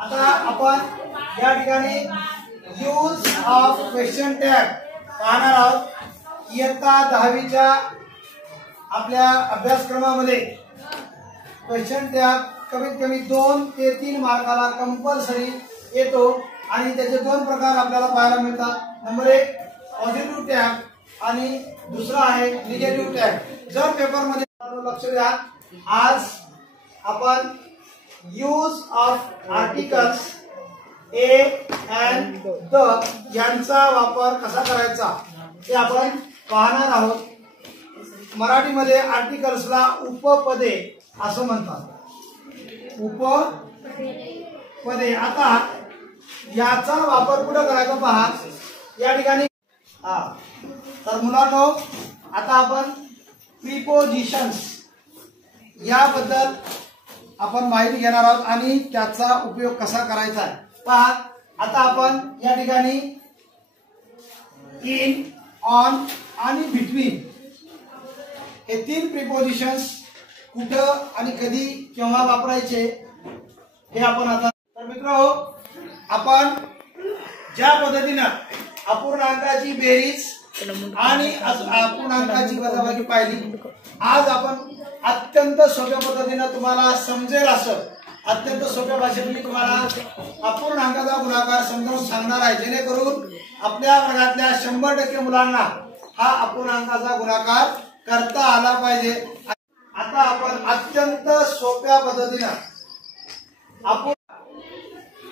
आता आपण या ठिकाणी यूज ऑफ क्वेश्चन टॅग पाहणार आहोत। इयत्ता 10वीच्या आपल्या अभ्यासक्रमामध्ये क्वेश्चन टॅग कमीत कमी 2 ते 3 मार्काला कंपल्सरी येतो आणि त्याचे 2 प्रकार आपल्याला पाहायला मिळतात। नंबर 1 पॉझिटिव्ह टॅग आणि दुसरा आहे निगेटिव्ह टॅग। जर पेपर मध्ये लक्ष द्या, आज आपण use of articles A and the यांचा वापर कसा करायचा ते आपण पाहणार आहोत। मराठीमध्ये आर्टिकल्सला उपपदे असं म्हणतात, उपपदे। आता याचा वापर कुठे करायचा पहा या ठिकाणी। तर मुलांनो, आता आपण प्रिपोजिशन्स याबद्दल आपण माहिती घेणार आहोत आणि त्याचा उपयोग कसा करायचा आहे पहा। आता आपण या ठिकाणी इन, ऑन आणि बिटवीन हे 3 प्रिपोजिशन्स कुठं आणि कधी केव्हा वापरायचे हे आपण आता। तर मित्रांनो, आपण ज्या पद्धतीने अपूर्णांकाची बेरीज आणि अपूर्णांकाची वजाबाकी पाहिली, आज आपण अत्यंत सोप्या पद्धतीने तुम्हाला समजेल असं अत्यंत सोप्या भाषेत मी तुम्हाला अपूर्णांकाचा गुणाकार समजावून सांगणार आहे, जेणेकरून आपल्या वर्गातल्या 100% मुलांना हा अपूर्णांकाचा गुणाकार करता आला पाहिजे। आता आपण अत्यंत सोप्या पद्धतीने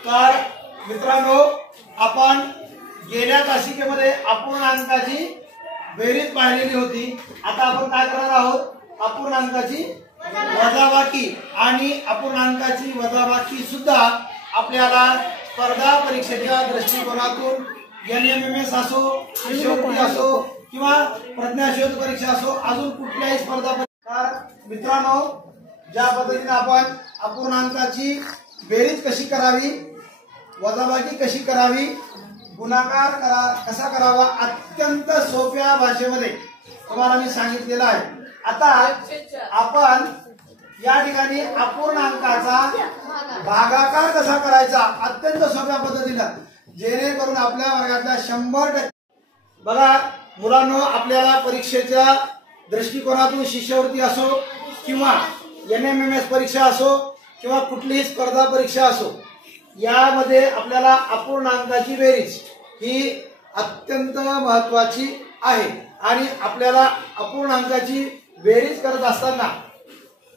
तर मित्रांनो, आपण गेल्या तासिकेमध्ये अपूर्णांकाची बेरीज पाहिलेली होती। आता आपण काय करणार आहोत, अपूर्णांकाची वजाबाकी आणि अपूर्णांकाची वजाबाकी सुद्धा आपल्याला स्पर्धा परीक्षेच्या दृष्टिकोनातून NMMS असो, शिष्यवृत्ती असो किंवा प्रज्ञाशोध परीक्षा असो, अजून कुठल्याही स्पर्धा परीक्षा। मित्रांनो, ज्या पद्धतीने आपण अपूर्णांकाची बेरीज कशी करावी, वजाबाकी कशी करावी, गुणाकार कसा करावा, अत्यंत सोप्या भाषेमध्ये तुम्हाला मी सांगितलेलं आहे। आता आपण या ठिकाणी अपूर्णांकाचा भागाकार कसा करायचा अत्यंत सोप्या पद्धतीने, जेणेकरून आपल्या वर्गातल्या 100% बघा मुलांनो, आपल्याला परीक्षेच्या दृष्टिकोनातून शिष्यवृत्ती असो किंवा NMMS परीक्षा असो किंवा कुठलीही स्पर्धा परीक्षा असो, यामध्ये आपल्याला अपूर्णांकाची बेरीज ही अत्यंत महत्वाची आहे। आणि आपल्याला अपूर्णांकाची बेरीज करत असताना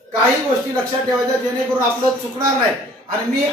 काही गोष्टी लक्षात ठेवायच्या, जेणेकरून आपलं चुकणार नाही। आणि मी